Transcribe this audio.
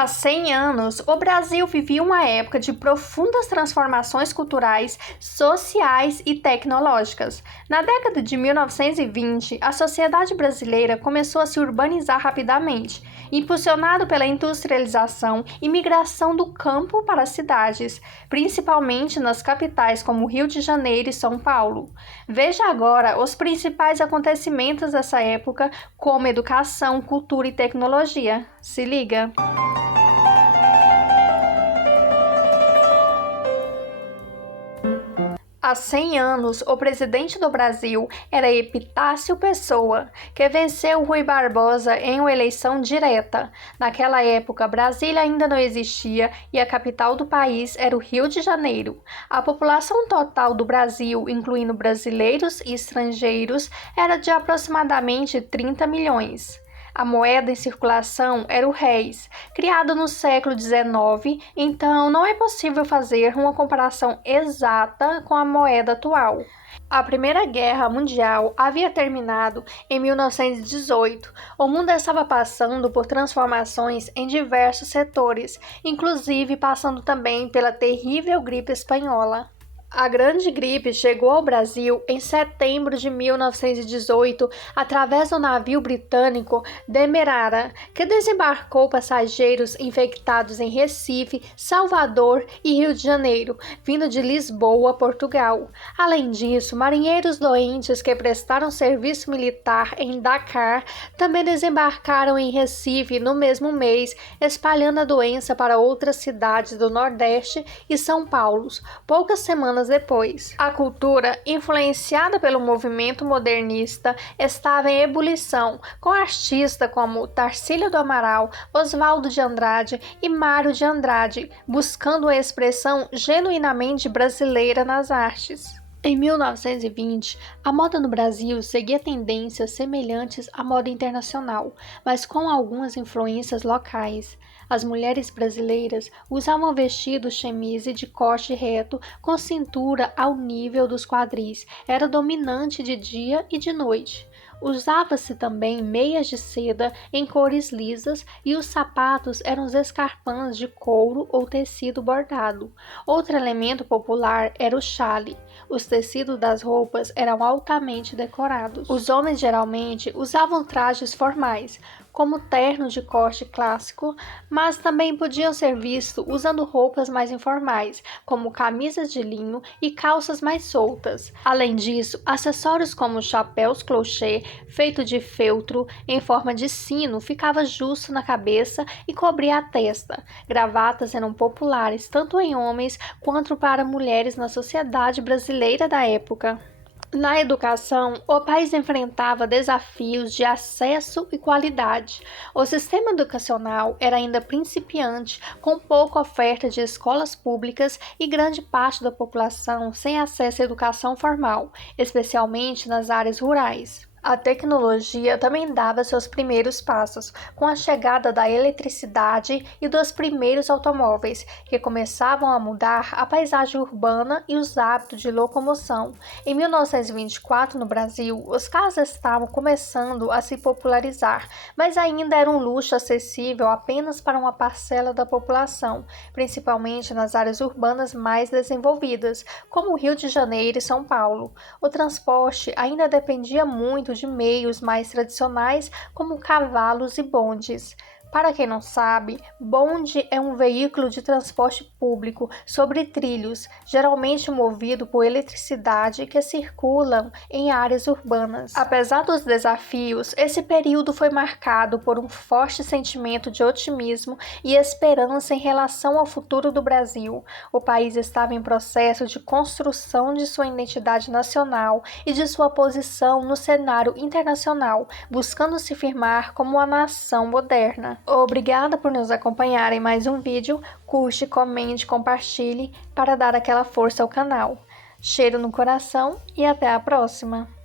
Há 100 anos, o Brasil vivia uma época de profundas transformações culturais, sociais e tecnológicas. Na década de 1920, a sociedade brasileira começou a se urbanizar rapidamente, impulsionado pela industrialização e migração do campo para as cidades, principalmente nas capitais como Rio de Janeiro e São Paulo. Veja agora os principais acontecimentos dessa época, como educação, cultura e tecnologia. Se liga! Há 100 anos, o presidente do Brasil era Epitácio Pessoa, que venceu Rui Barbosa em uma eleição direta. Naquela época, Brasília ainda não existia e a capital do país era o Rio de Janeiro. A população total do Brasil, incluindo brasileiros e estrangeiros, era de aproximadamente 30 milhões. A moeda em circulação era o réis, criado no século XIX, então não é possível fazer uma comparação exata com a moeda atual. A Primeira Guerra Mundial havia terminado em 1918. O mundo estava passando por transformações em diversos setores, inclusive passando também pela terrível gripe espanhola. A Grande Gripe chegou ao Brasil em setembro de 1918 através do navio britânico Demerara, que desembarcou passageiros infectados em Recife, Salvador e Rio de Janeiro, vindo de Lisboa, Portugal. Além disso, marinheiros doentes que prestaram serviço militar em Dakar também desembarcaram em Recife no mesmo mês, espalhando a doença para outras cidades do Nordeste e São Paulo. Poucas semanas depois, a cultura, influenciada pelo movimento modernista, estava em ebulição, com artistas como Tarsílio do Amaral, Oswaldo de Andrade e Mário de Andrade, buscando uma expressão genuinamente brasileira nas artes. Em 1920, a moda no Brasil seguia tendências semelhantes à moda internacional, mas com algumas influências locais. As mulheres brasileiras usavam vestidos chemise de corte reto com cintura ao nível dos quadris. Era dominante de dia e de noite. Usava-se também meias de seda em cores lisas e os sapatos eram os escarpins de couro ou tecido bordado. Outro elemento popular era o chale. Os tecidos das roupas eram altamente decorados. Os homens geralmente usavam trajes formais, como terno de corte clássico, mas também podiam ser vistos usando roupas mais informais, como camisas de linho e calças mais soltas. Além disso, acessórios como chapéus clochê, feito de feltro em forma de sino, ficava justo na cabeça e cobria a testa. Gravatas eram populares tanto em homens quanto para mulheres na sociedade brasileira da época. Na educação, o país enfrentava desafios de acesso e qualidade. O sistema educacional era ainda principiante, com pouca oferta de escolas públicas e grande parte da população sem acesso à educação formal, especialmente nas áreas rurais. A tecnologia também dava seus primeiros passos, com a chegada da eletricidade e dos primeiros automóveis, que começavam a mudar a paisagem urbana e os hábitos de locomoção. Em 1924, no Brasil, os carros estavam começando a se popularizar, mas ainda era um luxo acessível apenas para uma parcela da população, principalmente nas áreas urbanas mais desenvolvidas, como Rio de Janeiro e São Paulo. O transporte ainda dependia muito de meios mais tradicionais como cavalos e bondes. Para quem não sabe, bonde é um veículo de transporte público sobre trilhos, geralmente movido por eletricidade, que circulam em áreas urbanas. Apesar dos desafios, esse período foi marcado por um forte sentimento de otimismo e esperança em relação ao futuro do Brasil. O país estava em processo de construção de sua identidade nacional e de sua posição no cenário internacional, buscando se firmar como uma nação moderna. Obrigada por nos acompanhar em mais um vídeo. Curte, comente, compartilhe para dar aquela força ao canal. Cheiro no coração e até a próxima!